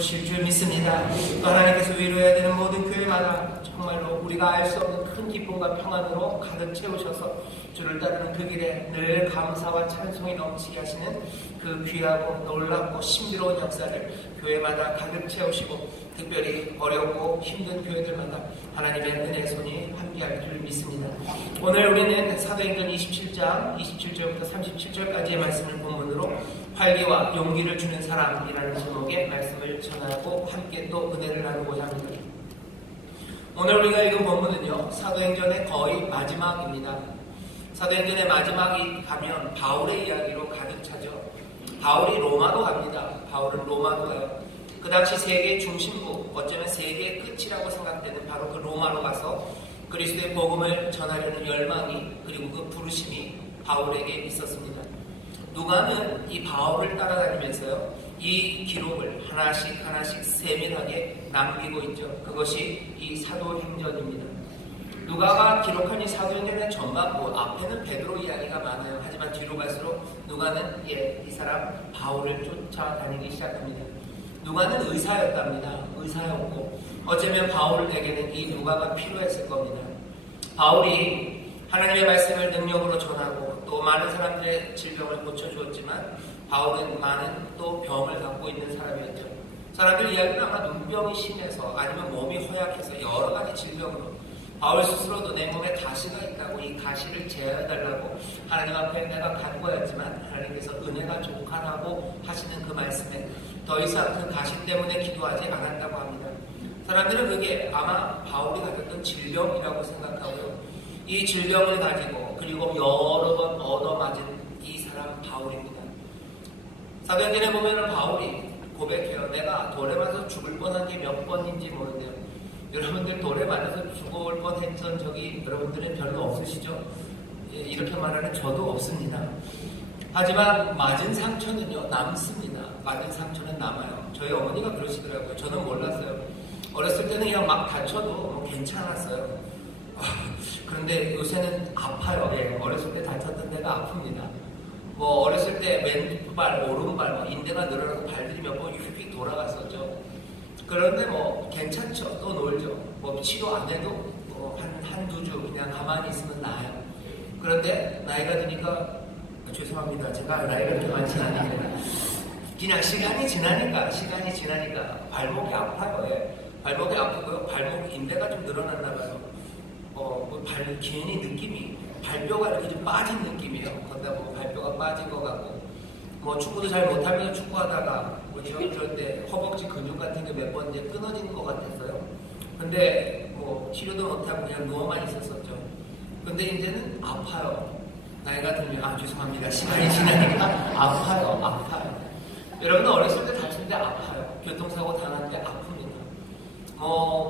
주실 줄 믿습니다. 또 하나님께서 위로해야 되는 모든 교회마다 정말로 우리가 알 수 없는 큰 기쁨과 평안으로 가득 채우셔서 주를 따르는 그 길에 늘 감사와 찬송이 넘치게 하시는 그 귀하고 놀랍고 신비로운 역사를 교회마다 가득 채우시고 특별히 어렵고 힘든 교회들마다 하나님의 은혜의 손이 함께할 줄 믿습니다. 오늘 우리는 사도행전 27장 27절부터 37절까지의 말씀을 본문으로 활기와 용기를 주는 사람이라는 제목의 말씀을 전하고 함께 또 은혜를 나누고자 합니다. 오늘 우리가 읽은 본문은요, 사도행전의 거의 마지막입니다. 사도행전의 마지막이 가면 바울의 이야기로 가득 차죠. 바울이 로마로 갑니다. 바울은 로마로 가요. 그 당시 세계의 중심부, 어쩌면 세계의 끝이라고 생각되는 바로 그 로마로 가서 그리스도의 복음을 전하려는 열망이 그리고 그 부르심이 바울에게 있었습니다. 누가는 이 바울을 따라다니면서요, 이 기록을 하나씩 하나씩 세밀하게 남기고 있죠. 그것이 이 사도행전입니다. 누가가 기록한 이 사도행전의 전반부 앞에는 베드로 이야기가 많아요. 하지만 뒤로 갈수록 누가는 이 사람 바울을 쫓아다니기 시작합니다. 누가는 의사였답니다. 의사였고 어쩌면 바울에게는 이 누가가 필요했을 겁니다. 바울이 하나님의 말씀을 능력으로 전하고 또 많은 사람들의 질병을 고쳐주었지만 바울은 많은 또 병을 갖고 있는 사람이었죠. 사람들 이야기는 아마 눈병이 심해서 아니면 몸이 허약해서 여러 가지 질병으로 바울 스스로도 내 몸에 가시가 있다고 이 가시를 제어해달라고 하나님 앞에 내가 간구하였지만 하나님께서 은혜가 족하라고 하시는 그 말씀에 더 이상 그 가시 때문에 기도하지 않았다고 합니다. 사람들은 그게 아마 바울이 가졌던 질병이라고 생각하고요. 이 질병을 가지고 그리고 여러 번 얻어맞은 이 사람 바울입니다. 사도행전에 보면은 바울이 고백해요. 내가 돌에 맞아서 죽을 뻔한 게 몇 번인지 모르는데요. 여러분들 돌에 맞아서 죽을 뻔했던 적이 여러분들은 별로 없으시죠? 이렇게 말하는 저도 없습니다. 하지만 맞은 상처는요 남습니다. 맞은 상처는 남아요. 저희 어머니가 그러시더라고요. 저는 몰랐어요. 어렸을 때는 그냥 막 다쳐도 뭐 괜찮았어요. 그런데 요새는 아파요. 어렸을 때 다쳤던 데가 아픕니다. 뭐 어렸을 때 왼발, 오른발 뭐 인대가 늘어나서 발들이 몇 번 휙휙 돌아갔었죠. 그런데 뭐 괜찮죠. 또 놀죠. 뭐 치료 안 해도 뭐 한두 주 그냥 가만히 있으면 나아요. 그런데 나이가 드니까 죄송합니다. 제가 나이가 그렇게 많지는 않은데 그냥 시간이 지나니까 발목이 아파요. 발목이 아프고요. 발목 인대가 좀 늘어났나 봐요. 괜히 느낌이 발뼈가 이렇게 좀 빠진 느낌이에요. 그러다 보면 발뼈가 빠진 것 같고 뭐 축구도 잘 못하면서 축구하다가 뭐죠? 그럴 때 허벅지 근육 같은 게 몇 번 이제 끊어지는 것 같았어요. 근데 뭐 치료도 못하고 그냥 누워만 있었었죠. 근데 이제는 아파요. 나이가 들면 죄송합니다. 시간이 지나니까 아파요. 여러분은 어렸을 때 다칠 때 아파요. 교통사고 당할 때 아픕니다.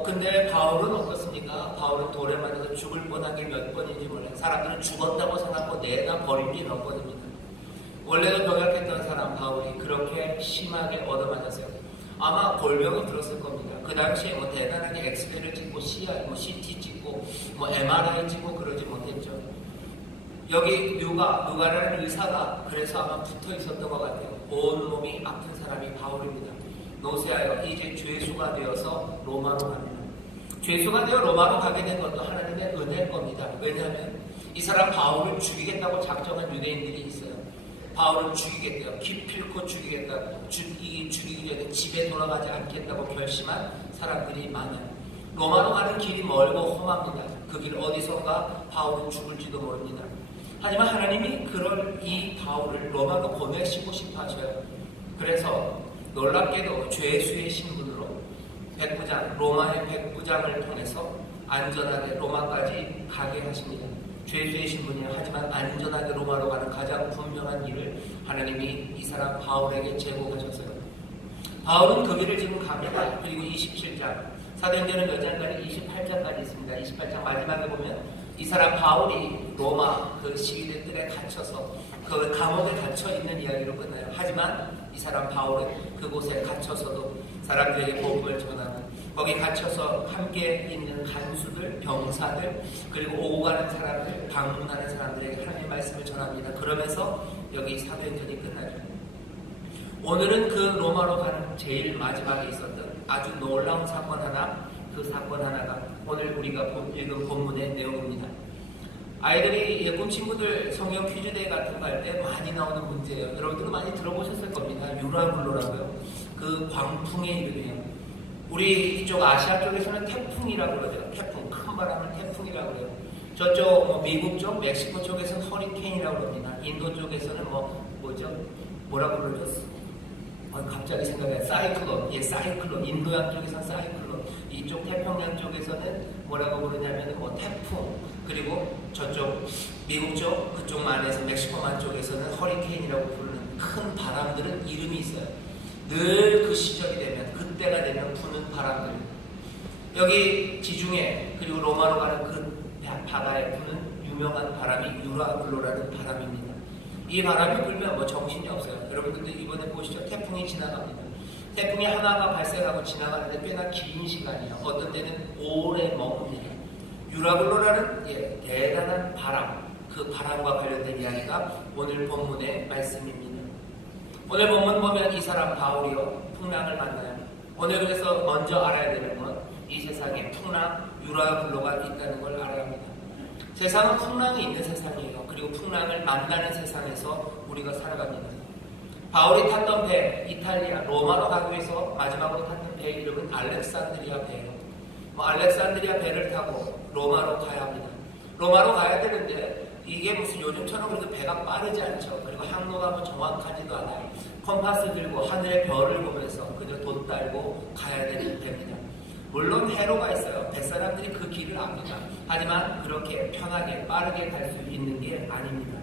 근데 바울은 어떻습니까? 바울은 돌에 맞아서 죽을 뻔한 게 몇 번인지 몰라요. 사람들은 죽었다고 생각하고 내다 버린 게 몇 번입니다. 원래도 병약했던 사람 바울이 그렇게 심하게 얻어맞았어요. 아마 골병이 들었을 겁니다. 그 당시에 뭐 대단하게 엑스레이를 찍고 CT 찍고 MRI 찍고 그러지 못했죠. 여기 누가라는 의사가 그래서 아마 붙어 있었던 것 같아요. 온 몸이 아픈 사람이 바울입니다. 노쇠하여 이제 죄수가 되어서 로마로 갑니다. 죄수가 되어 로마로 가게 된 것도 하나님의 은혜일 겁니다. 왜냐하면 이 사람 바울을 죽이겠다고 작정한 유대인들이 있어요. 바울을 죽이겠대요. 기필코 죽이겠다고. 죽이기 전에 집에 돌아가지 않겠다고 결심한 사람들이 많아요. 로마로 가는 길이 멀고 험합니다. 그 길 어디선가 바울은 죽을지도 모릅니다. 하지만 하나님이 이 바울을 로마로 보내시고 싶어 하셔요. 그래서 놀랍게도 죄수의 신분으로 로마의 백부장을 통해서 안전하게 로마까지 가게 하십니다. 죄수의 신분이에요. 하지만 안전하게 로마로 가는 가장 분명한 길을 하나님이 이 사람 바울에게 제공하셨어요. 바울은 그 길을 지금 갑니다. 그리고 27장, 사도행전은 몇 장까지? 28장까지 있습니다. 28장 마지막에 보면 이 사람 바울이 로마 그 시위대 뜰에 갇혀서 그 감옥에 갇혀 있는 이야기로 끝나요. 하지만 이 사람 바울은 그곳에 갇혀서도 사람들에게 복음을 전하고 거기 갇혀서 함께 있는 간수들, 병사들, 그리고 오고 가는 사람들, 방문하는 사람들에게 하나님의 말씀을 전합니다. 그러면서 여기 사도행전이 끝나죠. 오늘은 그 로마로 가는 제일 마지막에 있었던 아주 놀라운 사건 하나, 그 사건 하나가 오늘 우리가 읽은 본문의 내용입니다. 아이들이 예쁜 친구들 성경 퀴즈대회 같은 거 할 때 많이 나오는 문제예요. 여러분들도 많이 들어보셨을 겁니다. 유라굴로라고요. 그 광풍의 이름이에요. 우리 이쪽 아시아 쪽에서는 태풍이라고 그러죠. 태풍, 큰 바람을 태풍이라고 그래요. 저쪽 미국 쪽, 멕시코 쪽에서는 허리케인이라고 그럽니다. 인도 쪽에서는 뭐라고 그러죠? 갑자기 생각이 나요. 사이클론. 예, 사이클론. 인도양 쪽에서는 사이클론. 이쪽 태평양 쪽에서는 뭐라고 부르냐면 태풍. 그리고 저쪽 미국 쪽 그쪽만 해서 멕시코만 쪽에서는 허리케인이라고 부르는 큰 바람들은 이름이 있어요. 늘 그 시절이 되면, 그때가 되면 부는 바람들. 여기 지중해 그리고 로마로 가는 그 바다에 부는 유명한 바람이 유라굴로라는 바람입니다. 이 바람이 불면 정신이 없어요. 여러분들도 이번에 보시죠. 태풍이 지나갑니다. 태풍이 하나가 발생하고 지나가는데 꽤나 긴 시간이에요. 어떤 때는 오래 머뭅니다. 유라굴로라는 대단한 바람, 그 바람과 관련된 이야기가 오늘 본문의 말씀입니다. 오늘 본문 보면 이 사람 바울이요, 풍랑을 만나요. 오늘 그래서 먼저 알아야 되는 건 이 세상에 풍랑, 유라굴로가 있다는 걸 알아야 합니다. 세상은 풍랑이 있는 세상이에요. 그리고 풍랑을 만나는 세상에서 우리가 살아갑니다. 바울이 탔던 배, 이탈리아, 로마로 가기 위해서 마지막으로 탔던 배의 이름은 알렉산드리아 배예요. 알렉산드리아 배를 타고 로마로 가야 합니다. 로마로 가야 되는데 이게 무슨 요즘처럼 그래도 배가 빠르지 않죠. 그리고 항로가 정확하지도 않아요. 컴파스 들고 하늘의 별을 보면서 그저 돛 달고 가야 되는 배입니다. 물론 해로가 있어요. 뱃사람들이 그 길을 압니다. 하지만 그렇게 편하게 빠르게 갈 수 있는 게 아닙니다.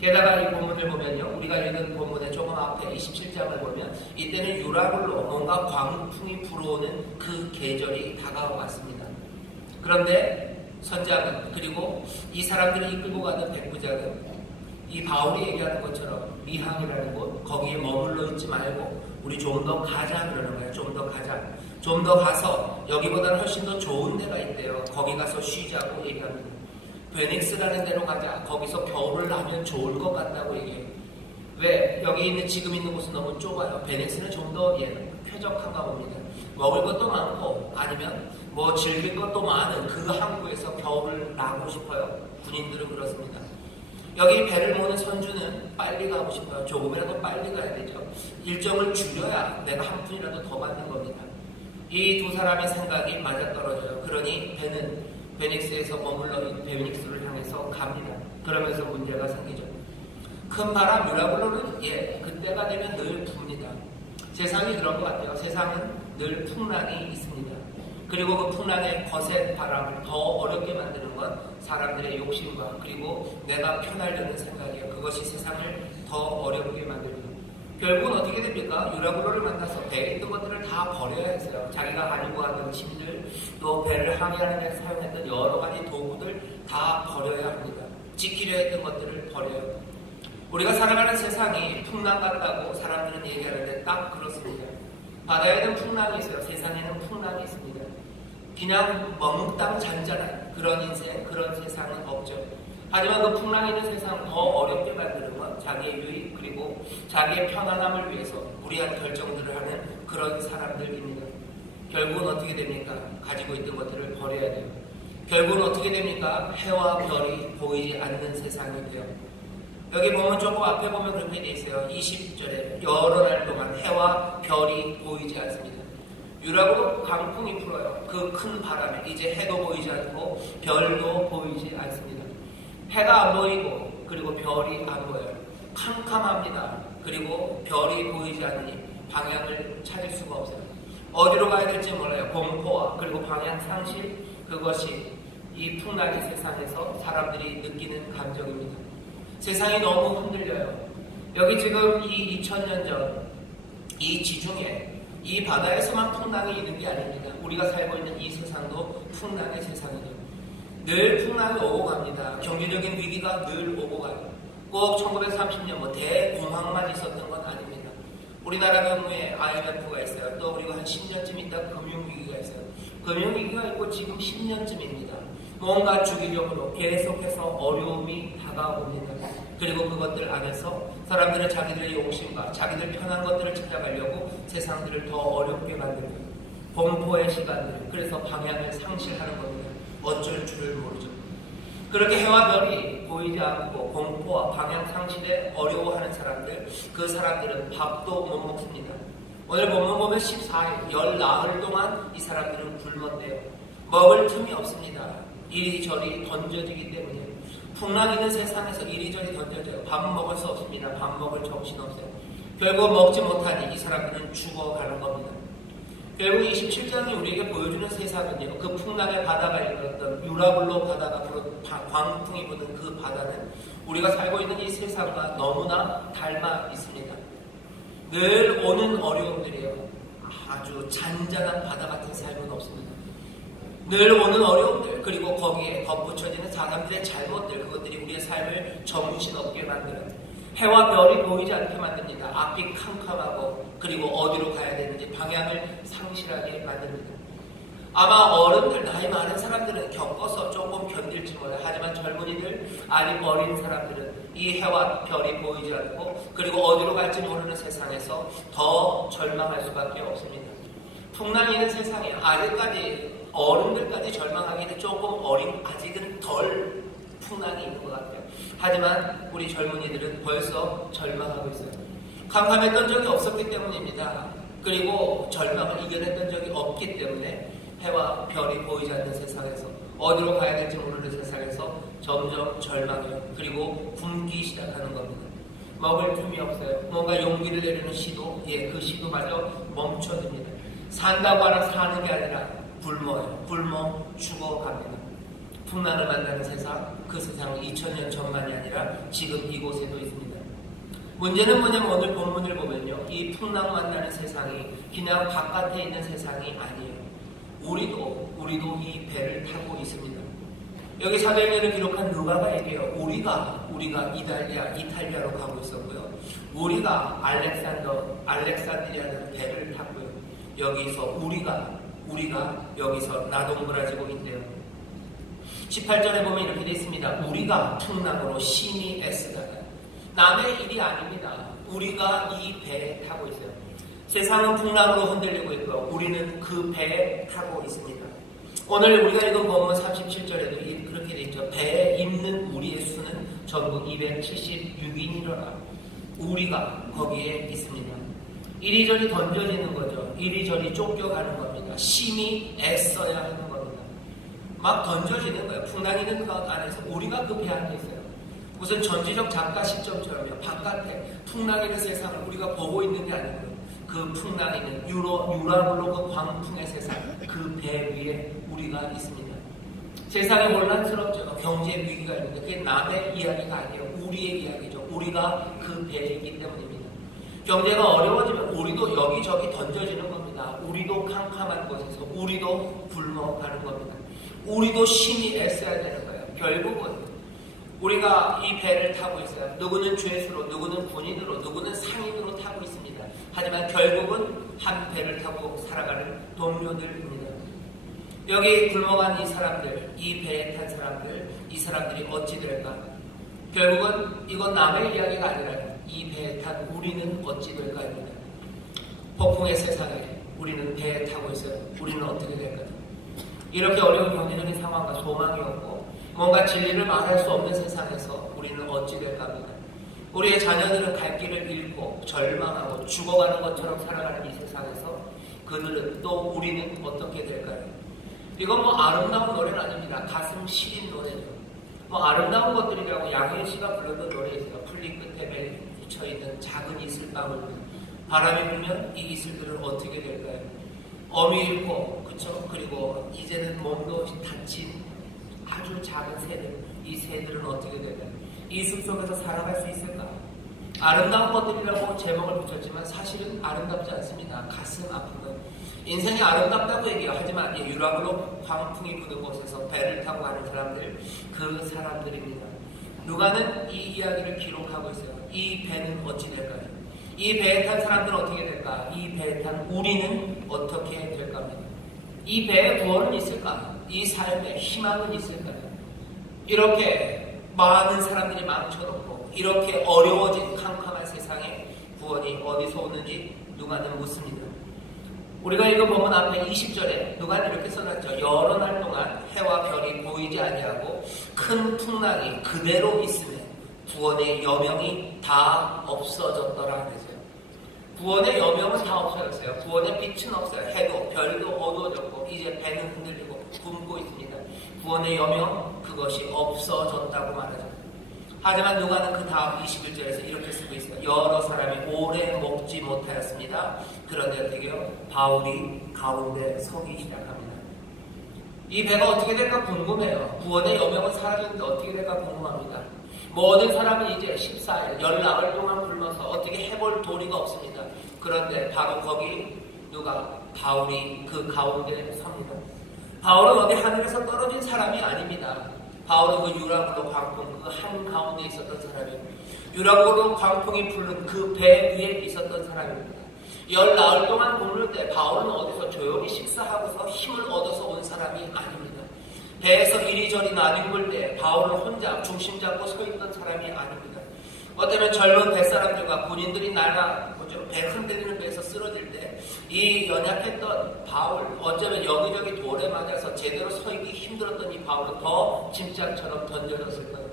게다가 이 본문을 보면요, 우리가 읽은 본문의 조금 앞에 27장을 보면 이때는 유라굴로 뭔가 광풍이 불어오는 그 계절이 다가와 왔습니다. 그런데 선장은, 그리고 이 사람들이 이끌고 가는 백부장은 이 바울이 얘기하는 것처럼 미항이라는 곳, 거기에 머물러 있지 말고 우리 좀 더 가자 그러는 거예요. 좀 더 가자. 좀 더 가서 여기보다는 훨씬 더 좋은 데가 있대요. 거기 가서 쉬자고 얘기합니다. 베닉스라는 데로 가자. 거기서 겨울을 나면 좋을 것 같다고 얘기해요. 왜? 여기 있는 지금 있는 곳은 너무 좁아요. 베닉스는 좀 더 쾌적한가 봅니다. 먹을 것도 많고 아니면 즐길 것도 많은 그 항구에서 겨울을 나고 싶어요. 군인들은 그렇습니다. 여기 배를 모는 선주는 빨리 가고 싶어요. 조금이라도 빨리 가야 되죠. 일정을 줄여야 내가 한 푼이라도 더 받는 겁니다. 이 두 사람의 생각이 맞아떨어져요. 그러니 배는 베닉스에서 머물러 베닉스를 향해서 갑니다. 그러면서 문제가 생기죠. 큰 바람 유라굴로는 그때가 되면 늘 붑니다. 세상이 그런 것 같아요. 세상은 늘 풍랑이 있습니다. 그리고 그 풍랑의 거센 바람을 더 어렵게 만드는 건 사람들의 욕심과 그리고 내가 편하려는 생각이에요. 그것이 세상을 더 어렵게 만듭니다. 결국은 어떻게 됩니까? 유라굴로를 만나서 배에 있던 것들을 다 버려야 했어요. 자기가 가지고 가던 짐들, 또 배를 항해하는 데 사용했던 여러 가지 도구들 다 버려야 합니다. 지키려 했던 것들을 버려요. 우리가 살아가는 세상이 풍랑 같다고 사람들은 얘기하는데 딱 그렇습니다. 바다에는 풍랑이 있어요. 세상에는 풍랑이 있습니다. 그냥 멍땅 잔잔한 그런 인생, 그런 세상은 없죠. 하지만 그 풍랑 있는 세상 더 어렵게 만드는 건 자기의 유익 그리고 자기의 편안함을 위해서 무리한 결정들을 하는 그런 사람들입니다. 결국은 어떻게 됩니까? 가지고 있던 것들을 버려야 돼요. 결국은 어떻게 됩니까? 해와 별이 보이지 않는 세상이 돼요. 여기 보면 조금 앞에 보면 그렇게 돼 있어요. 20절에 여러 날 동안 해와 별이 보이지 않습니다. 유라굴로 강풍이 불어요. 그 큰 바람에 이제 해도 보이지 않고 별도 보이지 않습니다. 해가 안 보이고 그리고 별이 안 보여요. 캄캄합니다. 그리고 별이 보이지 않으니 방향을 찾을 수가 없어요. 어디로 가야 될지 몰라요. 공포와 그리고 방향 상실, 그것이 이 풍랑의 세상에서 사람들이 느끼는 감정입니다. 세상이 너무 흔들려요. 여기 지금 이 2000년 전 이 지중해 이 바다에서만 풍랑이 있는 게 아닙니다. 우리가 살고 있는 이 세상도 풍랑의 세상이죠. 늘 풍랑이 오고 갑니다. 경제적인 위기가 늘 오고 가요. 꼭 1930년 대공황만 있었던 건 아닙니다. 우리나라 경우에 IMF가 있어요. 또 그리고 한 10년쯤 있다 금융위기가 있어요. 금융위기가 있고 지금 10년쯤입니다. 뭔가 주기적으로 계속해서 어려움이 다가옵니다. 그리고 그것들 안에서 사람들은 자기들의 욕심과 자기들 편한 것들을 찾아가려고 세상들을 더 어렵게 만듭니다. 공포의 시간들, 그래서 방향을 상실하는 겁니다. 어쩔 줄을 모르죠. 그렇게 해와 별이 보이지 않고 공포와 방향 상실에 어려워하는 사람들, 그 사람들은 밥도 못 먹습니다. 오늘 본문 보면 14일, 열 나흘 동안 이 사람들은 굶었대요. 먹을 틈이 없습니다. 이리저리 던져지기 때문에. 풍랑 있는 세상에서 이리저리 던져져요. 밥 먹을 수 없습니다. 밥 먹을 정신 없어요. 결국 먹지 못하니 이 사람들은 죽어가는 겁니다. 결국 27장이 우리에게 보여주는 세상은요, 그 풍랑의 바다가 일어났던 유라굴로 바다가 광풍이 부는 그 바다는 우리가 살고 있는 이 세상과 너무나 닮아 있습니다. 늘 오는 어려움들이요, 아주 잔잔한 바다 같은 삶은 없습니다. 늘 오는 어려움들, 그리고 거기에 덧붙여지는 사람들의 잘못들, 그것들이 우리의 삶을 정신없게 만드는, 해와 별이 보이지 않게 만듭니다. 앞이 캄캄하고, 그리고 어디로 가야 되는지 방향을 상실하게 만듭니다. 아마 어른들, 나이 많은 사람들은 겪어서 조금 견딜지 몰라요. 하지만 젊은이들, 아직 어린 사람들은 이 해와 별이 보이지 않고, 그리고 어디로 갈지 모르는 세상에서 더 절망할 수밖에 없습니다. 풍랑이 있는 세상에 아직까지 어른들까지 절망하기는 조금 아직은 덜 풍랑이 있는 것 같아요. 하지만 우리 젊은이들은 벌써 절망하고 있어요. 캄캄했던 적이 없었기 때문입니다. 그리고 절망을 이겨냈던 적이 없기 때문에 해와 별이 보이지 않는 세상에서, 어디로 가야 될지 모르는 세상에서 점점 절망해요. 그리고 굶기 시작하는 겁니다. 먹을 틈이 없어요. 뭔가 용기를 내려는 시도, 그 시도마저 멈춰집니다. 산다고 하나 사는 게 아니라 굶어요. 굶어 죽어갑니다. 풍랑을 만나는 세상, 그 세상은 2000년 전만이 아니라 지금 이곳에도 있습니다. 문제는 뭐냐면 오늘 본문을 보면요, 이 풍랑 만나는 세상이 그냥 바깥에 있는 세상이 아니에요. 우리도 이 배를 타고 있습니다. 여기 사도행전을 기록한 누가가 얘기해요. 우리가 이탈리아로 가고 있었고요. 우리가 알렉산드리아는 배를 탔고요. 여기서 우리가 여기서 나동그라지고 있대요. 18절에 보면 이렇게 되어 있습니다. 우리가 풍랑으로 심히 애쓰다가. 남의 일이 아닙니다. 우리가 이 배에 타고 있어요. 세상은 풍랑으로 흔들리고 있고 우리는 그 배에 타고 있습니다. 오늘 우리가 읽은 본문 37절에도 그렇게 되어 있죠. 배에 있는 우리의 수는 전부 276인이로라. 우리가 거기에 있습니다. 이리저리 던져지는 거죠. 이리저리 쫓겨가는 겁니다. 심히 애써야 하는 겁니다. 막 던져지는 거예요. 풍랑 있는 것 안에서 우리가 그 배 안에 있어요. 무슨 전지적 작가 시점처럼요. 바깥에 풍랑 있는 세상을 우리가 보고 있는 게 아니고요. 그 풍랑 있는 유라굴로 그 광풍의 세상, 그 배 위에 우리가 있습니다. 세상이 혼란스럽죠. 경제 위기가 있는데 그게 남의 이야기가 아니에요. 우리의 이야기죠. 우리가 그 배에 있기 때문입니다. 경제가 어려워지면 우리도 여기저기 던져지는 겁니다. 우리도 캄캄한 곳에서 우리도 굶어가는 겁니다. 우리도 심히 애써야 되는 거예요. 결국은 우리가 이 배를 타고 있어요. 누구는 죄수로, 누구는 군인으로, 누구는 상인으로 타고 있습니다. 하지만 결국은 한 배를 타고 살아가는 동료들입니다. 여기 굶어간 이 사람들, 이 배에 탄 사람들, 이 사람들이 어찌 될까? 결국은 이건 남의 이야기가 아니라 이 배에 탄 우리는 어찌 될까입니다. 폭풍의 세상에 우리는 배에 타고 있어요. 우리는 어떻게 될까요? 이렇게 어려운 경제적인 상황과 소망이 없고 뭔가 진리를 말할 수 없는 세상에서 우리는 어찌 될까 합니다. 우리의 자녀들은 갈 길을 잃고 절망하고 죽어가는 것처럼 살아가는 이 세상에서 그들은 또 우리는 어떻게 될까요? 이건 아름다운 노래는 아닙니다. 가슴 시린 노래죠. 아름다운 것들이라고 양현 씨가 불렀던 노래 있어요. 풀잎 끝에 맺혀있는 작은 이슬방울. 바람이 불면 이 이슬들은 어떻게 될까요? 어미 잃고, 그쵸? 그리고 이제는 몸도 다친 아주 작은 새들, 이 새들은 어떻게 될까요? 이 숲속에서 살아갈 수 있을까? 아름다운 것들이라고 제목을 붙였지만 사실은 아름답지 않습니다. 가슴 아픈 것. 인생이 아름답다고 얘기해요. 하지만 유라굴로 광풍이 부는 곳에서 배를 타고 가는 사람들, 그 사람들입니다. 누가는 이 이야기를 기록하고 있어요. 이 배는 어찌 될까요? 이 배에 탄 사람들은 어떻게 될까? 이 배에 탄 우리는 어떻게 될까 합니다. 이 배에 구원은 있을까? 이 삶에 희망은 있을까요? 이렇게 많은 사람들이 망쳐놓고 이렇게 어려워진 캄캄한 구원이 어디서 오는지 누가는 묻습니다. 우리가 읽은 본문 앞에 20절에 누가는 이렇게 써놨죠. 여러 날 동안 해와 별이 보이지 아니하고 큰 풍랑이 그대로 있으며 구원의 여명이 다 없어졌더라 그랬어요. 구원의 여명은 다 없어졌어요. 구원의 빛은 없어요. 해도 별도 어두워졌고 이제 배는 흔들리고 굶고 있습니다. 구원의 여명 그것이 없어졌다고 말하죠. 하지만 누가는 그 다음 21절에서 이렇게 쓰고 있어요. 여러 사람이 오래 먹지 못하였습니다. 그런데 드디어 바울이 가운데 서기 시작합니다. 이 배가 어떻게 될까 궁금해요. 구원의 여명은 사라졌는데 어떻게 될까 궁금합니다. 모든 사람은 이제 14일, 열나흘 동안 굶어서 어떻게 해볼 도리가 없습니다. 그런데 바로 거기 누가 바울이 그 가운데 섭니다. 바울은 어디 하늘에서 떨어진 사람이 아닙니다. 바울은 그 유라굴로 광풍 그 한가운데 있었던 사람이에요. 유라굴로 광풍이 부른 그 배 위에 있었던 사람입니다. 열나흘 동안 굶을 때 바울은 어디서 조용히 식사하고서 힘을 얻어서 온 사람이 아닙니다. 배에서 이리저리 나뒹굴 때 바울은 혼자 중심 잡고 서 있던 사람이 아닙니다. 어때는 젊은 뱃사람들과 군인들이 배 흔들리는 배에서 쓰러질 때 이 연약했던 바울, 어쩌면 여기저기 돌에 맞아서 제대로 서 있기 힘들었던 이 바울은 더 짐짝처럼 던져졌을 거예요.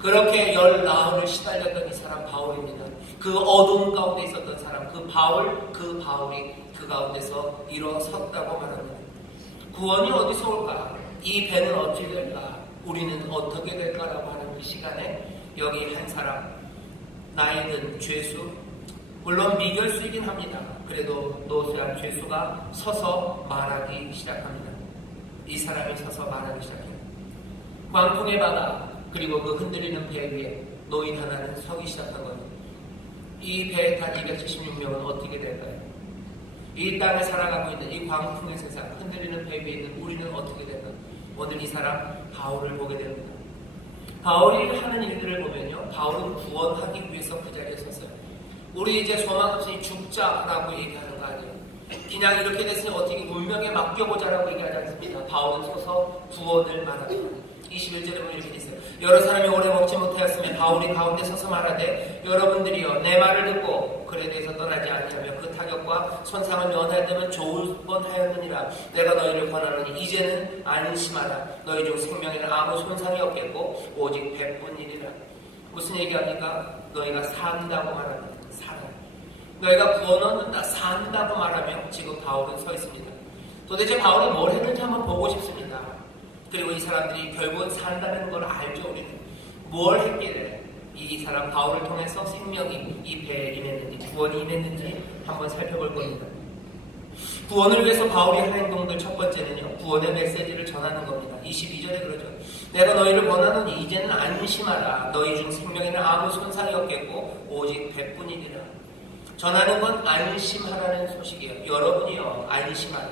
그렇게 열나흘을 시달렸던 이 사람 바울입니다. 그 어두운 가운데 있었던 사람, 그 바울이 그 가운데서 일어섰다고 말합니다. 구원이 어디서 올까? 이 배는 어찌 될까? 우리는 어떻게 될까라고 하는 그 시간에 여기 한 사람, 나이 든 죄수, 물론 미결수이긴 합니다. 그래도 노쇠한 죄수가 서서 말하기 시작합니다. 이 사람이 서서 말하기 시작해요. 광풍의 바다 그리고 그 흔들리는 배 위에 노인 하나는 서기 시작하거든요. 이 배에 탄 276명은 어떻게 될까요? 이 땅에 살아가고 있는 이 광풍의 세상, 흔들리는 배 위에 있는 우리는 어떻게 될까요? 오늘 이 사람 바울을 보게 됩니다. 바울이 하는 일들을 보면요, 바울은 구원하기 위해서 그 자리에 섰어요. 우리 이제 소망 없이 죽자라고 얘기하는 거 아니에요. 그냥 이렇게 됐으니 어떻게 운명에 맡겨보자라고 얘기하지 않습니다. 바울은 서서 구원을 말합니다. 21절에 보면 이렇게 있어요. 여러 사람이 오래 먹지 못하였으면 바울이 가운데 서서 말하되 여러분들이여 내 말을 듣고 그에 대해서 떠나지 아니하며 그 타격과 손상을 면하였다면 좋을 뻔하였느니라. 내가 너희를 권하노니 이제는 안심하라. 너희 중 생명에는 아무 손상이 없겠고 오직 배뿐이니라. 무슨 얘기합니까? 너희가 산다고 말합니다. 살아요. 너희가 구원 얻는다, 산다고 말하며 지금 바울은 서 있습니다. 도대체 바울이 뭘 했는지 한번 보고 싶습니다. 그리고 이 사람들이 결국은 산다는 걸 알죠. 우리는 뭘 했길래 이 사람 바울을 통해서 생명이 이 배에 임했는지, 구원이 임했는지 한번 살펴볼 겁니다. 구원을 위해서 바울이 한 행동들 첫 번째는요, 구원의 메시지를 전하는 겁니다. 22절에 그러죠. 내가 너희를 권하노니 이제는 안심하라. 너희 중 생명에는 아무 손상이 없겠고 오직 배뿐이니라. 전하는 건 안심하라는 소식이에요. 여러분이요 안심하라.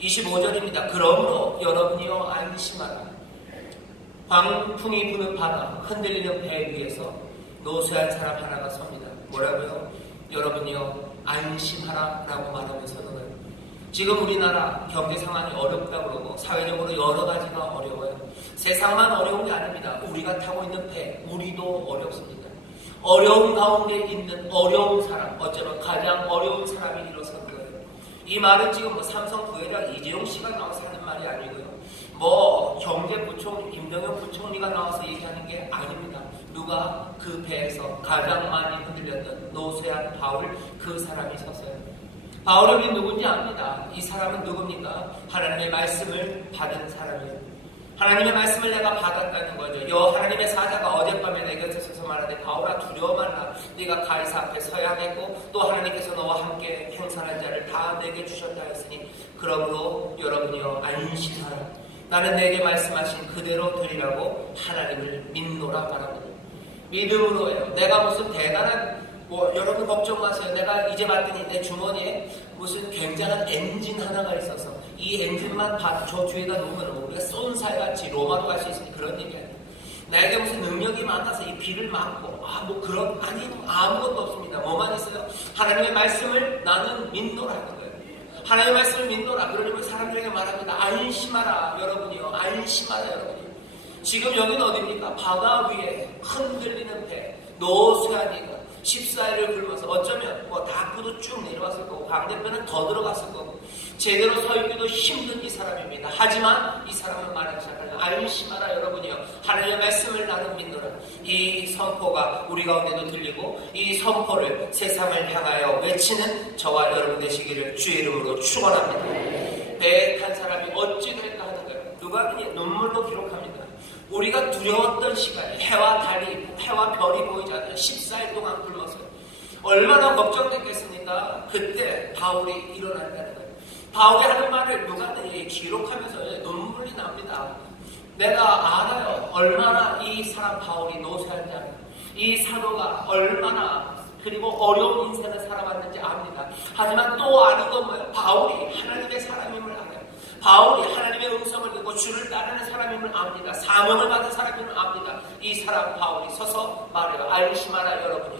25절입니다. 그러므로 여러분이요 안심하라. 광풍이 부는 바다, 흔들리는 배 위에서 노쇠한 사람 하나가 섭니다. 뭐라고요? 여러분이요 안심하라 라고 말하고 선언해요. 지금 우리나라 경제 상황이 어렵다고 그러고 사회적으로 여러 가지가 어려워요. 세상만 어려운 게 아닙니다. 우리가 타고 있는 배, 우리도 어렵습니다. 어려운 가운데 있는 어려운 사람, 어쩌면 가장 어려운 사람이 일어선 거예요. 이 말은 지금 삼성 부회장 이재용 씨가 나와서 하는 말이 아니고요. 경제부총리 김동연 부총리가 나와서 얘기하는 게 아닙니다. 누가 그 배에서 가장 많이 흔들렸던 노쇠한 바울, 그 사람이 섰어요. 바울이 누군지 압니다. 이 사람은 누굽니까? 하나님의 말씀을 받은 사람이에요. 하나님의 말씀을 내가 받았다는 거죠. 하나님의 사자가 어젯밤에 내 곁에 서서 말하되 바울아 두려워 말라. 네가 가이사 앞에 서야겠고 또 하나님께서 너와 함께 행선한 자를 다 내게 주셨다 했으니 그러므로 여러분이여 안심하라. 나는 내게 말씀하신 그대로 되리라고 하나님을 믿노라 말합니다. 믿음으로예요. 내가 무슨 대단한 여러분 걱정 마세요. 내가 이제 봤더니 내 주머니에 무슨 굉장한 엔진 하나가 있어서 이 엔진만 저 뒤에다 놓으면 우리가 쏜살같이 로마로 갈 수 있으니 그런 얘기 아니에요. 나에게 무슨 능력이 많아서 이 비를 막고 아무것도 없습니다. 뭐만 있어요? 하나님의 말씀을 나는 믿노라 하는 거예요. 하나님의 말씀을 믿노라. 그러니 사람들에게 말합니다. 안심하라 여러분이요. 안심하라 여러분이요. 지금 여기는 어디입니까? 바다 위에 흔들리는 배, 노쇠한 이가 14일을 굶어서 어쩌면 뭐 다크도 쭉 내려왔을 거고 광대뼈는 더 들어갔을 거고 제대로 서 있기도 힘든 이 사람입니다. 하지만 이 사람은 말하기 시작하여 안심하라 여러분이요, 하나님의 말씀을 나는 믿노라. 이 선포가 우리 가운데도 들리고 이 선포를 세상을 향하여 외치는 저와 여러분 되시기를 주의 이름으로 축원합니다. 배에 탄 사람이 어찌 될까 하는 거예요. 누가 그냥 눈물로 기록합니다. 우리가 두려웠던 시간에 해와 달이, 해와 별이 보이지 않는 14일 동안 굶었어요. 얼마나 걱정됐겠습니까? 그때 바울이 일어난다는 거예요. 바울이 하는 말을 누가든지 기록하면서 눈물이 납니다. 내가 알아요. 얼마나 이 사람 바울이 노쇠한지 압니다. 이 사도가 얼마나 그리고 어려운 인생을 살아왔는지 압니다. 하지만 또 아는 건 뭐예요? 바울이 하나님의 사람임을 알아요. 바울이 하나님의 음성을 듣고 주를 따르는 사람임을 압니다. 사명을 받은 사람임을 압니다. 이 사람 바울이 서서 말해요. 안심하라 여러분이.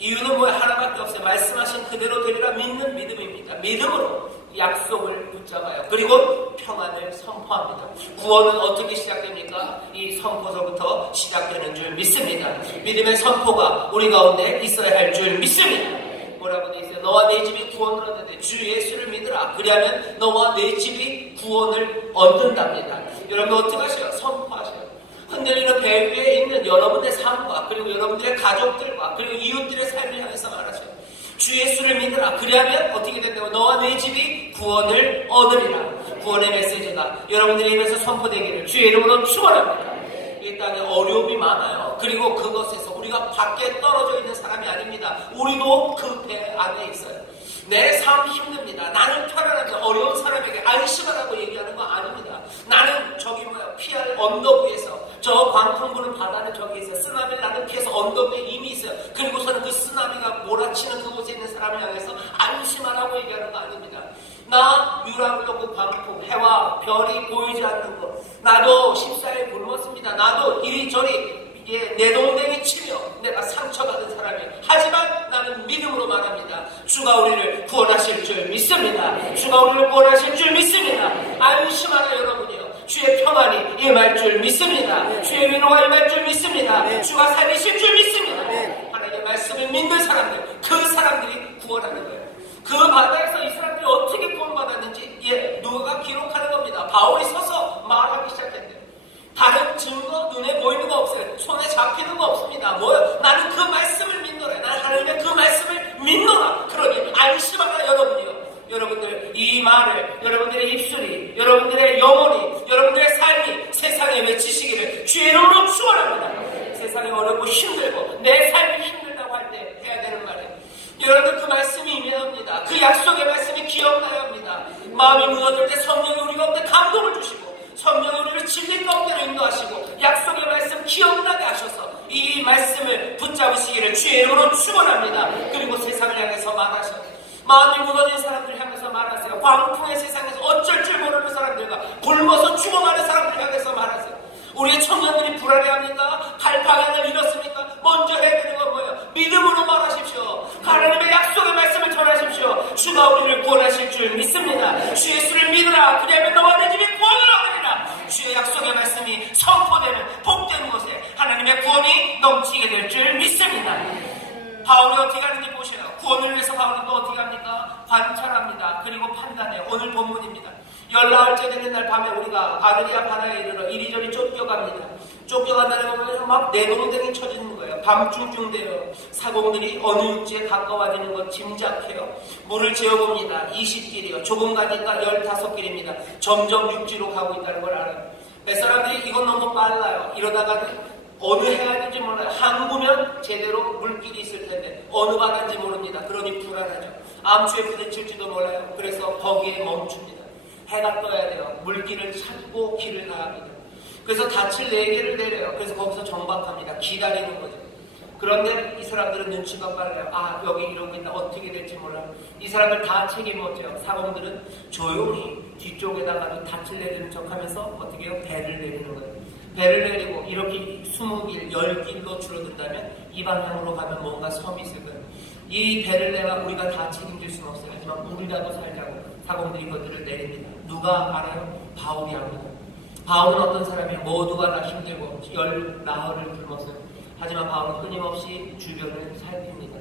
이유는 뭐예요? 하나밖에 없어요. 말씀하신 그대로 되리라 믿는 믿음입니다. 믿음으로 약속을 붙잡아요. 그리고 평안을 선포합니다. 구원은 어떻게 시작됩니까? 이 선포서부터 시작되는 줄 믿습니다. 믿음의 선포가 우리 가운데 있어야 할 줄 믿습니다. 뭐라고 되어 있어요? 너와 내 집이 구원을 얻는데 주 예수를 믿으라. 그리하면 너와 내 집이 구원을 얻는답니다. 여러분 어떻게 하셔요? 선포하셔요. 흔들리는 배 위에 있는 여러분의 삶과 그리고 여러분들의 가족들과 그리고 이웃들의 삶을 향해서 말하셔요. 주 예수를 믿으라. 그리하면 어떻게 된다고? 너와 내 집이 구원을 얻으리라. 구원의 메시지가 여러분들의 입에서 선포되기를 주의 이름으로 축원합니다. 이 땅에 어려움이 많아요. 그리고 그것에서 우리가 밖에 떨어져 있는 사람이 아닙니다. 우리도 그 배 안에 있어요. 내 삶 힘듭니다. 나는 편안한데 어려운 사람에게 안심하라고 얘기하는 거 아닙니다. 나는 저기 피할 언덕 위에서 저 광풍 부는 바다는 저기 있어요. 쓰나미를 나는 피해서 언덕 위에 이미 있어요. 그리고서는 그 쓰나미가 몰아치는 그곳에 있는 사람을 향해서 안심하라고 얘기하는 거 아닙니다. 나 유랑도 그 광풍, 해와 별이 보이지 않는 것, 나도 14일 굶었습니다. 나도 이리저리 내동댕이 치며 내가 상처받은 사람이에요. 하지만 나는 믿음으로 말합니다. 주가 우리를 구원하실 줄 믿습니다. 주가 우리를 구원하실 줄 믿습니다. 안심하라 여러분이요, 주의 평안이 임할 줄 믿습니다. 주의 위로가 임할 줄 믿습니다. 주가 살리실 줄 믿습니다. 하나님의 말씀을 믿는 사람들, 그 사람들이 구원하는 거예요. 그 바다에서 이 사람들이 어떻게 구원받았는지 누가 기록하는 겁니다. 바울이 서서 말하기 시작했대요. 다른 증거 눈에 보이는 거 없어요. 손에 잡히는 거 없습니다. 뭐요? 나는 그 말씀을 믿노라. 나는 하나님의 그 말씀을 믿노라. 그러니 안심하라 여러분이요. 여러분들 이 말을 여러분들의 입술이, 여러분들의 영혼이, 여러분들의 삶이 세상에 외치시기를 주의 이름으로 축원합니다. 세상이 어렵고 힘들고 내 삶이 힘들다고 할 때 해야 되는 말이에요. 여러분 그 말씀이 임해옵니다. 그 약속의 말씀이 기억나야 합니다. 마음이 무너질 때 성령이 우리 가운데 감동을 주시고 성령이 우리를 진리 가운데로 인도하시고 약속의 말씀 기억나게 하셔서 이 말씀을 붙잡으시기를 주의 이름으로 축원합니다. 그리고 세상을 향해서 말하셔요. 마음이 무너진 사람들 향해서 말하세요. 광풍의 세상에서 어쩔 줄 모르는 사람들과 굶어서 죽어가는 사람들 향해서 말하세요. 우리의 청년들이 불안해합니까? 갈 방향을 잃었습니까? 먼저 해야 되는 건 뭐예요? 믿음으로 말하십시오. 하나님의 약속의 말씀을 전하십시오. 주가 우리를 구원하실 줄 믿습니다. 주 예수를 믿으라. 그리하면 너와 내 집이 구원을 얻으리라. 주의 약속의 말씀이 선포되는 복된 곳에 하나님의 구원이 넘치게 될 줄 믿습니다. 바울이 어떻게 하는지 보셔요. 구원을 위해서 바울이 또 어떻게 합니까? 관찰합니다. 그리고 판단해요. 오늘 본문입니다. 열나흘째 되는 날 밤에 우리가 아드리아 바다에 이르러 이리저리 쫓겨갑니다. 쫓겨간다는 건 막 내동댕이 쳐지는 거예요. 밤중중 되어 사공들이 어느 육지에 가까워지는 것 짐작해요. 물을 재어봅니다. 20길이요. 조금 가니까 15길입니다. 점점 육지로 가고 있다는 걸 알아요. 사람들이 이건 너무 빨라요. 이러다가는 어느 해안인지 몰라요. 항구면 제대로 물길이 있을 텐데 어느 바다인지 모릅니다. 그러니 불안하죠. 암초에 부딪힐지도 몰라요. 그래서 거기에 멈춥니다. 해가 떠야 돼요. 물길을 찾고 길을 가야 합니다. 그래서 닻을 4개를 내려요. 그래서 거기서 정박합니다. 기다리는 거죠. 그런데 이 사람들은 눈치가 빨라요. 아, 여기 이러고 있다. 어떻게 될지 몰라요. 이 사람들 다 책임 못해요. 사공들은 조용히 뒤쪽에다가도 닻을 내리는 척하면서 어떻게 해요? 배를 내리는 거예요. 배를 내리고 이렇게 20길, 10길로 줄어든다면 이 방향으로 가면 뭔가 섬이 있을 거예요. 이 배를 내가 우리가 다 책임질 수는 없어요. 하지만 우리라도 살자고 사공들이 것들을 내립니다. 누가 알아요? 바울이 압니다. 바울은 어떤 사람이에요? 모두가 다 힘들고 10나흘을 굶었어요. 하지만 바울은 끊임없이 주변을 살핍니다.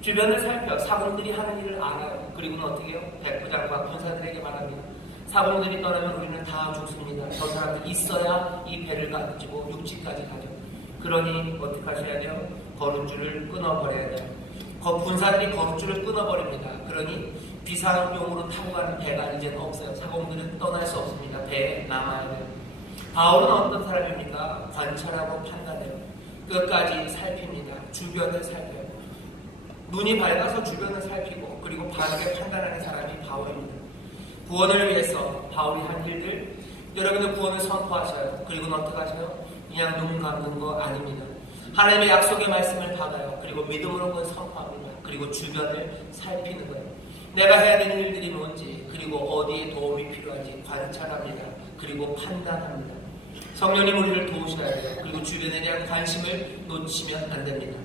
주변을 살펴 사공들이 하는 일을 알아요. 그리고는 어떻게 해요? 백부장과 군사들에게 말합니다. 사공들이 떠나면 우리는 다 죽습니다. 저 사람들 있어야 이 배를 가지고 육지까지 가죠. 그러니 어떻게 하셔야 돼요? 거룻줄을 끊어버려야 돼요. 군사들이 거룻줄을 끊어버립니다. 그러니 비상용으로 타고 가는 배가 이제는 없어요. 사공들은 떠날 수 없습니다. 배에 남아야 돼요. 바울은 어떤 사람입니까? 관찰하고 판단해요. 끝까지 살핍니다. 주변을 살펴요. 눈이 밝아서 주변을 살피고 그리고 바르게 판단하는 사람이 바울입니다. 구원을 위해서 바울이 한 일들, 여러분들 구원을 선포하셔요. 그리고 어떻게 하셔요? 그냥 눈 감는 거 아닙니다. 하나님의 약속의 말씀을 받아요. 그리고 믿음으로 그걸 선포합니다. 그리고 주변을 살피는 거예요. 내가 해야 되는 일들이 뭔지, 그리고 어디에 도움이 필요한지 관찰합니다. 그리고 판단합니다. 성령님 우리를 도우셔야 돼요. 그리고 주변에 대한 관심을 놓치면 안 됩니다.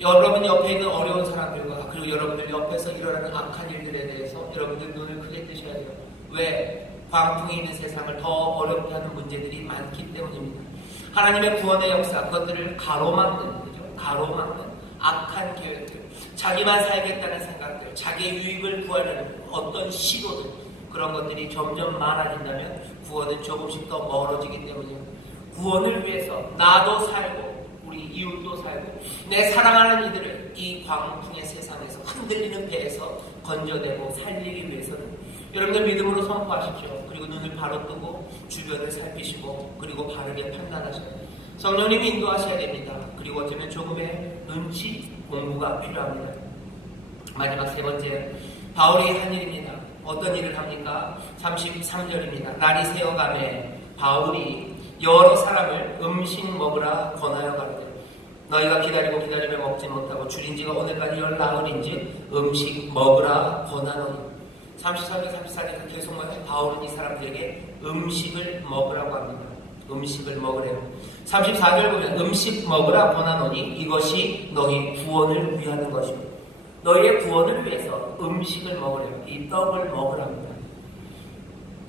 여러분 옆에 있는 어려운 사람들과 그리고 여러분들 옆에서 일어나는 악한 일들에 대해서 여러분들 눈을 크게 뜨셔야 돼요. 왜? 광풍이 있는 세상을 더 어렵게 하는 문제들이 많기 때문입니다. 하나님의 구원의 역사, 그것들을 가로막는, 그죠? 가로막는 악한 계획들, 자기만 살겠다는 생각들, 자기의 유익을 구하려는 어떤 시도들, 그런 것들이 점점 많아진다면 구원은 조금씩 더 멀어지기 때문이에요. 구원을 위해서 나도 살고 우리 이웃도 살고 내 사랑하는 이들을 이 광풍의 세상에서 흔들리는 배에서 건져내고 살리기 위해서는 여러분들 믿음으로 선포하십시오. 그리고 눈을 바로 뜨고 주변을 살피시고 그리고 바르게 판단하셔야 돼요. 성령님이 인도하셔야 됩니다. 그리고 어쩌면 조금의 눈치 공부가 필요합니다. 마지막 세 번째, 바울이 한 일입니다. 어떤 일을 합니까? 33절입니다. 날이 새어가매 바울이 여러 사람을 음식 먹으라 권하여 가르되 너희가 기다리며 먹지 못하고 줄인 지가 오늘까지 열 나흘인즉 음식 먹으라 권하노니. 33절 34절에서 계속 말해서 바울은 이 사람들에게 음식을 먹으라고 합니다. 음식을 먹으래요. 34절 보면 음식 먹으라 권하노니 이것이 너희 구원을 위하는 것이고 너희의 구원을 위해서 음식을 먹으래요. 이 떡을 먹으랍니다.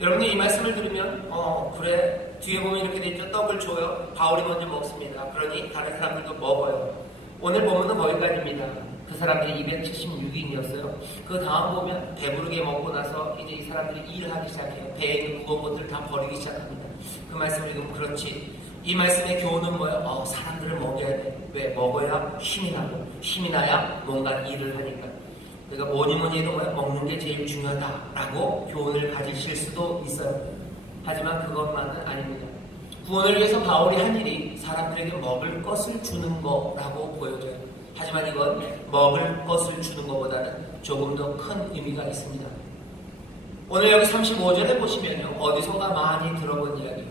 여러분이 이 말씀을 들으면 그래 뒤에 보면 이렇게 돼 있죠. 떡을 줘요. 바울이 먼저 먹습니다. 그러니 다른 사람들도 먹어요. 오늘 본문은 거기까지입니다. 그 사람들이 276인이었어요. 그 다음 보면 배부르게 먹고 나서 이제 이 사람들이 일하기 시작해요. 배에 있는 무거운 것들을 다 버리기 시작합니다. 그 말씀을 읽으면 그렇지. 이 말씀의 교훈은 뭐예요? 사람들을 먹여야 돼. 왜? 먹어야 힘이 나고 힘이 나야 뭔가 일을 하니까. 그러니까 뭐니 해도 먹는 게 제일 중요하다라고 교훈을 가지실 수도 있어요. 하지만 그것만은 아닙니다. 구원을 위해서 바울이 한 일이 사람들에게 먹을 것을 주는 거라고 보여져요. 하지만 이건 먹을 것을 주는 것보다는 조금 더 큰 의미가 있습니다. 오늘 여기 35절에 보시면요. 어디선가 많이 들어본 이야기예요.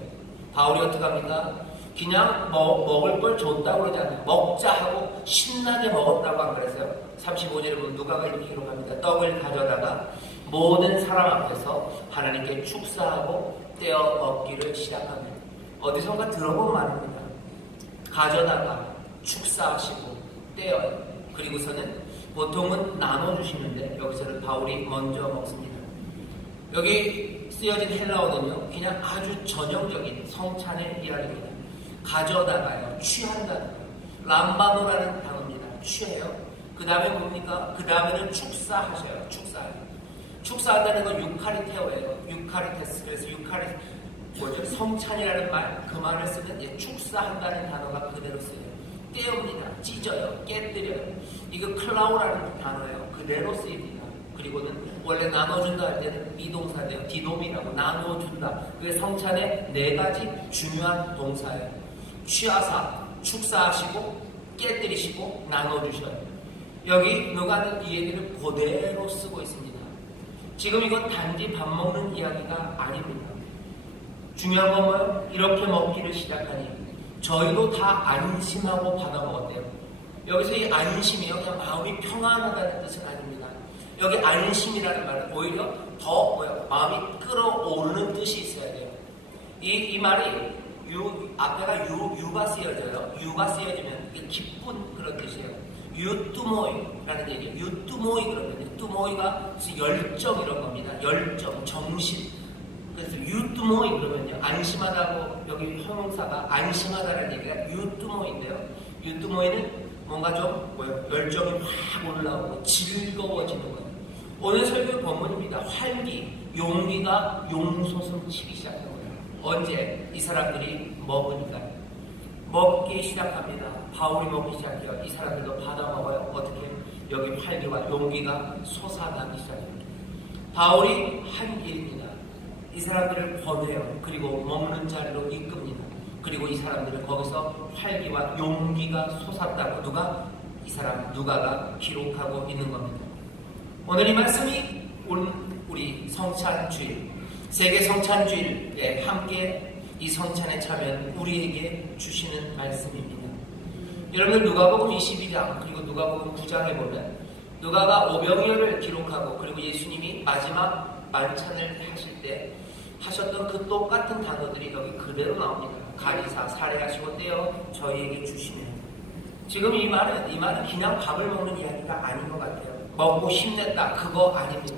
바울이 어떻게 합니까? 그냥 먹을 걸 줬다고 그러지 않아요. 먹자 하고 신나게 먹었다고 안 그랬어요? 35절에 보면 누가가 이렇게 기록합니다. 떡을 가져다가 모든 사람 앞에서 하나님께 축사하고 떼어 먹기를 시작합니다. 어디선가 들어본 말입니다. 가져다가 축사하시고 떼어요. 그리고서는 보통은 나눠주시는데 여기서는 바울이 먼저 먹습니다. 여기 쓰여진 헬라어는요. 그냥 아주 전형적인 성찬의 이야기입니다. 가져다가요. 취한다는 거예요. 람바노라는 단어입니다. 취해요. 그 다음에 뭡니까? 그 다음에는 축사하셔요. 축사해요. 축사한다는 건 유카리테오예요. 유카리테스. 그래서 뭐죠? 성찬이라는 말, 그 말을 쓰는 축사한다는 단어가 그대로 쓰여요. 떼옵니다. 찢어요. 깨뜨려요. 이거 클라우라는 단어예요. 그대로 쓰입니다. 그리고는 원래 나눠준다 할 때는 비동사인데요. 디돔이라고 나눠준다. 그게 성찬의 네 가지 중요한 동사예요. 취하사, 축사하시고 깨뜨리시고 나눠주셔요. 여기 누가는 이 얘기를 그대로 쓰고 있습니다. 지금 이건 단지 밥 먹는 이야기가 아닙니다. 중요한 건 뭐예요? 이렇게 먹기를 시작하니 저희도 다 안심하고 받아 먹었대요. 여기서 이 안심이요, 그냥 마음이 평안하다는 뜻은 아닙니다. 여기 안심이라는 말은 오히려 더 마음이 끌어오르는 뜻이 있어야 돼요. 이 말이 앞에가 유가 쓰여져요. 유가 쓰여지면 이게 기쁜 그런 뜻이에요. 유뚜모이라는 얘기예요. 유뚜모이 그러면 유뚜모이가 열정 이런 겁니다. 열정, 정신. 그래서 유뚜모이 그러면요. 안심하다고 여기 형용사가 안심하다라는 얘기가 유뚜모인데요. 유튜브에는 뭔가 좀 열정이 확 올라오고 즐거워지는 거예요. 오늘 설교 본문입니다. 활기, 용기가 용솟음 치기 시작한 거예요. 언제? 이 사람들이 먹으니까. 먹기 시작합니다. 바울이 먹기 시작해요. 이 사람들도 받아 먹어요. 어떻게? 여기 활기와 용기가 솟아나기 시작해요. 바울이 한 일입니다. 이 사람들을 보내요. 그리고 머무는 자리로 이끕니다. 그리고 이 사람들은 거기서 활기와 용기가 솟았다고 이 사람 누가가 기록하고 있는 겁니다. 오늘 이 말씀이 우리 성찬주일, 세계 성찬주일에 함께 이 성찬에 참여한 우리에게 주시는 말씀입니다. 여러분들 누가복음 22장 그리고 누가복음 9장에 보면 누가가 오병이어를 기록하고 그리고 예수님이 마지막 만찬을 하실 때 하셨던 그 똑같은 단어들이 여기 그대로 나옵니다. 가리사, 살해하시고 떼어 저희에게 주시네요. 지금 이 말은 그냥 밥을 먹는 이야기가 아닌 것 같아요. 먹고 힘냈다, 그거 아닙니다.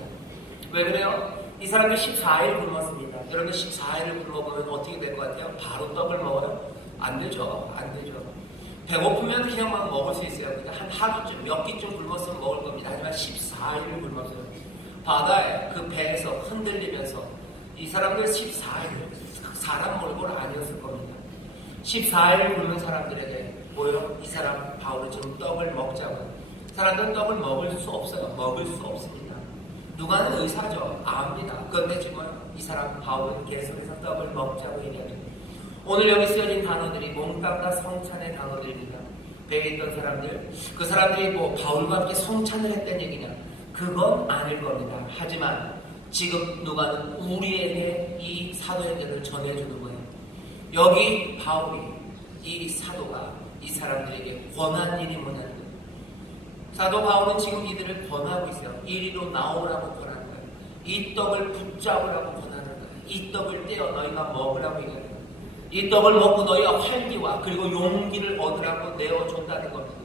왜 그래요? 이 사람이 14일 굶었습니다. 여러분 14일을 굶어보면 어떻게 될 것 같아요? 바로 떡을 먹어요? 안 되죠. 안 되죠. 배고프면 그냥 막 먹을 수 있어요. 그냥 한 하루쯤, 몇 끼쯤 굶었으면 먹을 겁니다. 하지만 14일을 굶었어요. 바다에 그 배에서 흔들리면서 이 사람들 14일 사람 몰골 아니었을 겁니다. 14일 굶은 사람들에게 뭐요? 이 사람 바울은 지금 떡을 먹자고요. 사람들은 떡을 먹을 수 없어요. 먹을 수 없습니다. 누가는 의사죠. 압니다. 그런데 지금 이 사람 바울은 계속해서 떡을 먹자고 얘기합니다. 오늘 여기 쓰여진 단어들이 몽땅 성찬의 단어들입니다. 배에 있던 사람들, 그 사람들이 뭐 바울과 함께 성찬을 했다는 얘기냐? 그건 아닐 겁니다. 하지만 지금 누가는 우리에게 이 사도행전을 전해주는 거예요. 여기 바울이, 이 사도가 이 사람들에게 권한 일이 뭐냐는 거예요. 사도 바울은 지금 이들을 권하고 있어요. 이리로 나오라고 권하는 거예요. 이 떡을 붙잡으라고 권하는 거예요. 이 떡을 떼어 너희가 먹으라고 얘기하는 거예요. 이 떡을 먹고 너희가 활기와 그리고 용기를 얻으라고 내어준다는 겁니다.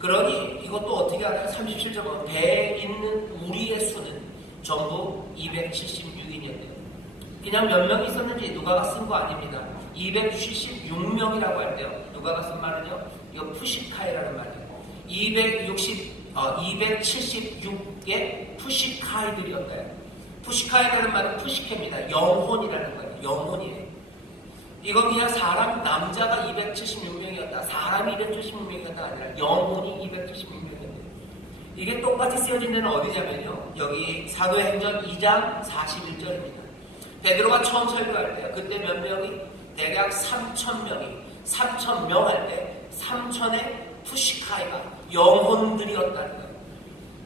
그러니 이것도 어떻게 하나요? 37절 배에 있는 우리의 수는 전부 276인이었대요. 그냥 몇 명이 있었는지 누가가 쓴 거 아닙니다. 276명이라고 할 때요. 누가가 쓴 말은요. 이거 푸시카이라는 말이에요. 276의 푸시카이들이었대요. 푸시카이라는 말은 푸시케입니다. 영혼이라는 거예요. 영혼이에요. 이건 그냥 사람, 남자가 276명이었다. 사람이 276명이었다 아니라 영혼이 276명이었다. 이게 똑같이 쓰여진 데는 어디냐면요. 여기 사도행전 2장 41절입니다. 베드로가 처음 설교할 때요. 그때 몇 명이? 대략 3,000명 할 때 3,000의 푸시카이가 영혼들이었다는 거예요.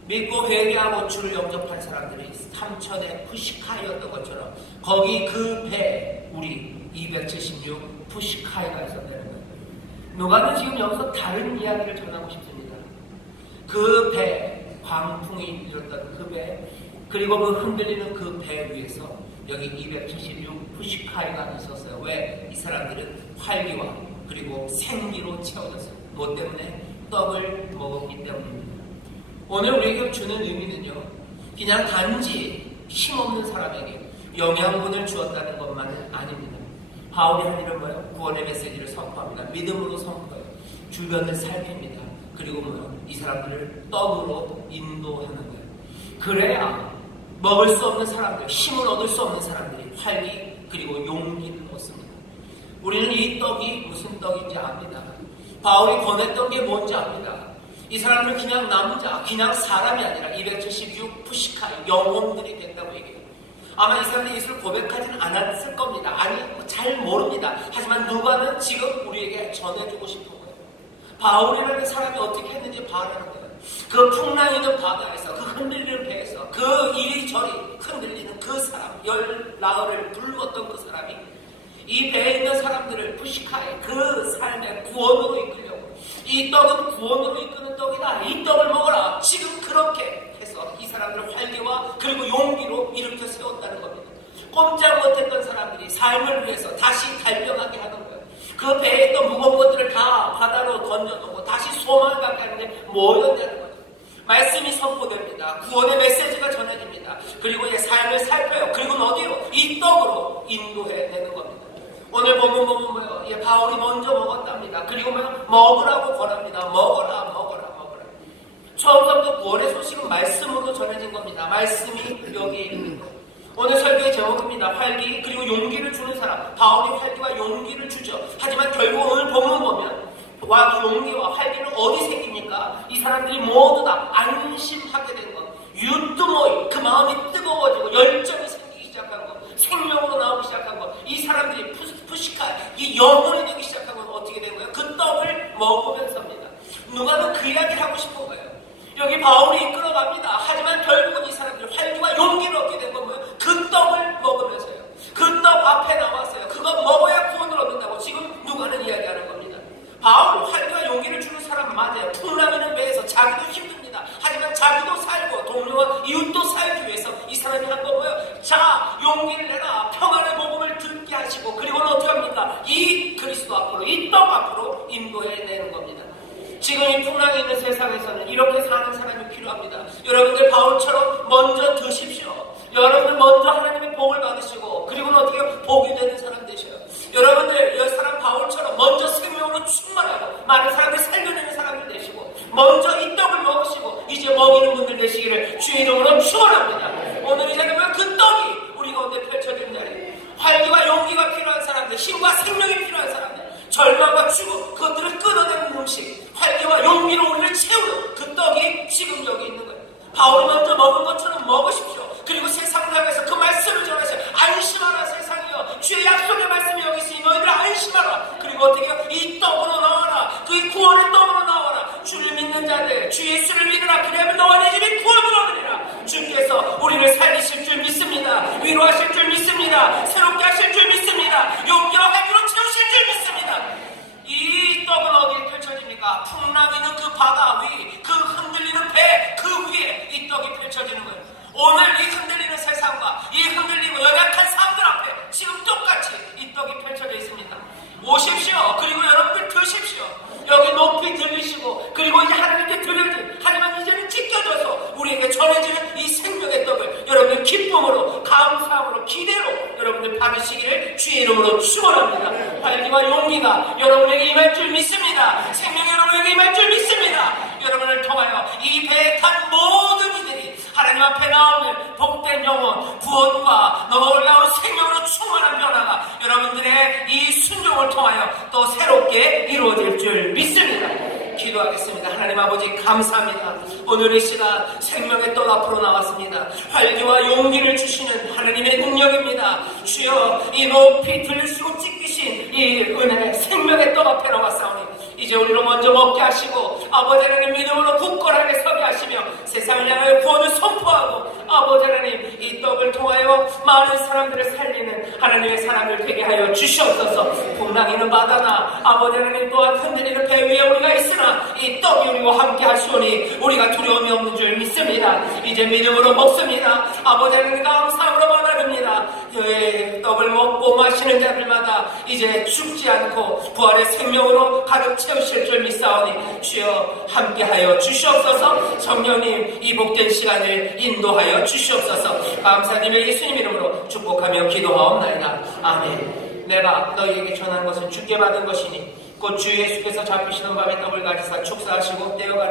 믿고 회개하고 주를 영접한 사람들이 3,000의 푸시카이였던 것처럼 거기 그 배에 우리 276 푸시카이가 있었다는 거예요. 누가는 지금 여기서 다른 이야기를 전하고 싶습니다. 그 배, 광풍이 일었던 그 배, 그리고 그 흔들리는 그 배 위에서 여기 276 푸시카이가 있었어요. 왜? 이 사람들은 활기와 그리고 생기로 채워졌어요. 뭐 때문에? 떡을 먹었기 때문입니다. 오늘 우리에게 주는 의미는요, 그냥 단지 힘없는 사람에게 영양분을 주었다는 것만은 아닙니다. 바울이 한 일은 뭐예요? 구원의 메시지를 선포합니다. 믿음으로 선포해요. 주변을 살핍니다. 그리고 뭐예요? 이 사람들을 떡으로 인도하는 거예요. 그래야 먹을 수 없는 사람들, 힘을 얻을 수 없는 사람들이 활기 그리고 용기를 얻습니다. 우리는 이 떡이 무슨 떡인지 압니다. 바울이 권했던 게 뭔지 압니다. 이 사람들은 그냥 남자, 그냥 사람이 아니라 276 푸시카이 영혼들이 된다고 얘기해요. 아마 이 사람들이 예수를 고백하지는 않았을 겁니다. 아니, 잘 모릅니다. 하지만 누가는 지금 우리에게 전해주고 싶은 거예요. 바울이라는 사람이 어떻게 했는지 봐라는 거예요. 그 풍랑 있는 바다에서, 그 흔들리는 배에서, 그 이리저리 흔들리는 그 사람, 열 나흘을 굶었던 그 사람이 이 배에 있는 사람들을 푸시카의 그 삶의 구원으로 이끌려고, 이 떡은 구원으로 이끄는 떡이다. 이 떡을 먹어라. 지금 그렇게 해서 이 사람들을 활기와 그리고 용기로 일으켜 세웠다는 겁니다. 꼼짝 못했던 사람들이 삶을 위해서 다시 달려가게 하는 거예요. 그 배에 있던 무거운 것들을 다 바다로 던져놓고 다시 소망을 갖게 하는데 뭐였냐는 거예요. 말씀이 선포됩니다. 구원의 메시지가 전해집니다. 그리고 이제 삶을 살펴요. 그리고 어디로? 이 떡으로 인도해내는 겁니다. 오늘 본문 보면 뭐예요? 바울이 먼저 먹었답니다. 그리고 먹으라고 권합니다. 먹어라, 먹어라, 먹어라. 처음부터 구원의 소식은 말씀으로 전해진 겁니다. 말씀이 여기에 있는 거예요. 오늘 설교의 제목입니다. 활기 그리고 용기를 주는 사람. 바울이 활기와 용기를 주죠. 하지만 결국 오늘 본문 보면 용기와 활기는 어디 생깁니까? 이 사람들이 모두 다 안심하게 된 것. 유뚜모이, 그 마음이 뜨거워지고 열정이 생기기 시작한 것, 생명으로 나오기 시작한 것, 이 사람들이 푸시카, 이 영혼이 되기 시작한 건 어떻게 된 거예요? 그 떡을 먹으면서입니다. 누가는 그 이야기를 하고 싶은 거예요. 여기 바울이 이끌어갑니다. 하지만 결국은 이 사람들이 활기와 용기를 얻게 된 건 뭐예요? 그 떡을 먹으면서요. 그 떡 앞에 나왔어요. 그거 먹어야 구원을 얻는다고 지금 누가는 이야기하는 겁니다. 바울, 활기와 용기를 주는 사람 맞아요. 풍랑이는 배에서 자기도 힘듭니다. 하지만 자기도 살고 동료와 이웃도 살기 위해서 이 사람이 한 건 뭐예요? 자, 용기를 내라. 평안의 복음을 듣게 하시고 그리고는 어떻게 합니까? 이 그리스도 앞으로, 이 떡 앞으로 인도해내는 겁니다. 지금 이 풍랑이 있는 세상에서는 이렇게 사는 사람이 필요합니다. 여러분들 바울처럼 먼저 드십시오. 여러분들 먼저 하나님의 복을 받으시고 그리고는 어떻게 복이 되는 사람 되셔요. 여러분들 이 사람 바울처럼 먼저 생명으로 충만하고 많은 사람들 살려내는 사람들 되시고 먼저 이 떡을 먹으시고 이제 먹이는 분들 되시기를 주의 이름으로 축원합니다. 오늘 이 자리에 그 떡이 우리 가운데 펼쳐진 자리에 활기와 용기가 필요한 사람들, 힘과 생명이 필요한 사람들, 절망과 죽음, 그것들을 끊어내는 음식, 활기와 용기로 우리를 채우는 그 떡이 지금 여기 있는 거예요. 바울이 먼저 먹은 것처럼 먹으십시오. 그리고 세상을 향해서 그 말씀을 전하세요. 안심하라 세상이여, 주의 약속의 말씀이 여기 있으니 너희들 안심하라. 그리고 어떻게 해요? 이 떡으로 나와라. 그 구원의 떡으로 나와라. 주를 믿는 자들, 주 예수를 믿으라. 그래야만 너와 내 집이 구원을 얻으리라. 주께서 우리를 살리실 줄 믿습니다. 위로하실 줄 믿습니다. 새롭게 하실 줄 믿습니다. 용기와 활기로 채우실 줄 믿습니다. 이 떡은 어디에 펼쳐집니까? 풍랑 있는 그 바다 위, 그 흔들리는 배, 그 위에 이 떡이 펼쳐지는 거예요. 오늘 이 흔들리는 세상과 이 흔들리고 연약한 사람들 앞에 지금 똑같이 이 떡이 펼쳐져 있습니다. 오십시오. 그리고 여러분들 드십시오. 여기 높이 들리시고 그리고 이제 하나님께 드려진, 하지만 이제는 찢겨져서 우리에게 전해지는 이 생명의 떡을 여러분들 기쁨으로, 감사함으로, 기대로 여러분들 받으시기를 주의 이름으로 축원합니다. 활기와 용기가 여러분에게 임할 줄 믿습니다. 생명이 여러분에게 임할 줄 믿습니다. 여러분을 통하여 이 배에 탄 모든 이들이 하나님 앞에 나오는 복된 영혼, 구원과 놀라운 생명으로 충만한 변화가 여러분들의 이 순종을 통하여 또 새롭게 이루어질 줄 믿습니다. 기도하겠습니다. 하나님 아버지 감사합니다. 오늘 이 시간 생명의 떡 앞으로 나왔습니다. 활기와 용기를 주시는 하나님의 능력입니다. 주여 이 높이 들수록 찢기신 이 은혜 생명의 떡 앞에 나왔사오니 이제 우리로 먼저 먹게 하시고 아버지 하나님 믿음으로 굳건하게 서게 하시며 세상을 향하여 구원을 선포하고 아버지 하나님 이 떡을 통하여 많은 사람들을 살리는 하나님의 사람들 되게 하여 주시옵소서. 풍랑이는 바다나 아버지 하나님 또한 흔들리는 배 위에 우리가 있으나 이 떡이 우리와 함께 하시오니 우리가 두려움이 없는 줄 믿습니다. 이제 믿음으로 먹습니다. 아버지 하나님 감사함으로 받아듭니다. 떡을 먹고 마시는 자들마다 이제 죽지 않고 부활의 생명으로 가득 채우실 줄 믿사오니 주여 함께하여 주시옵소서. 성령님 이 복된 시간을 인도하여 주시옵소서. 감사님의 예수님 이름으로 축복하며 기도하옵나이다. 아멘. 내가 너희에게 전한 것은 주께 받은 것이니 곧 주 예수께서 잡히시던 밤에 떡을 가지사 축사하시고 떼어가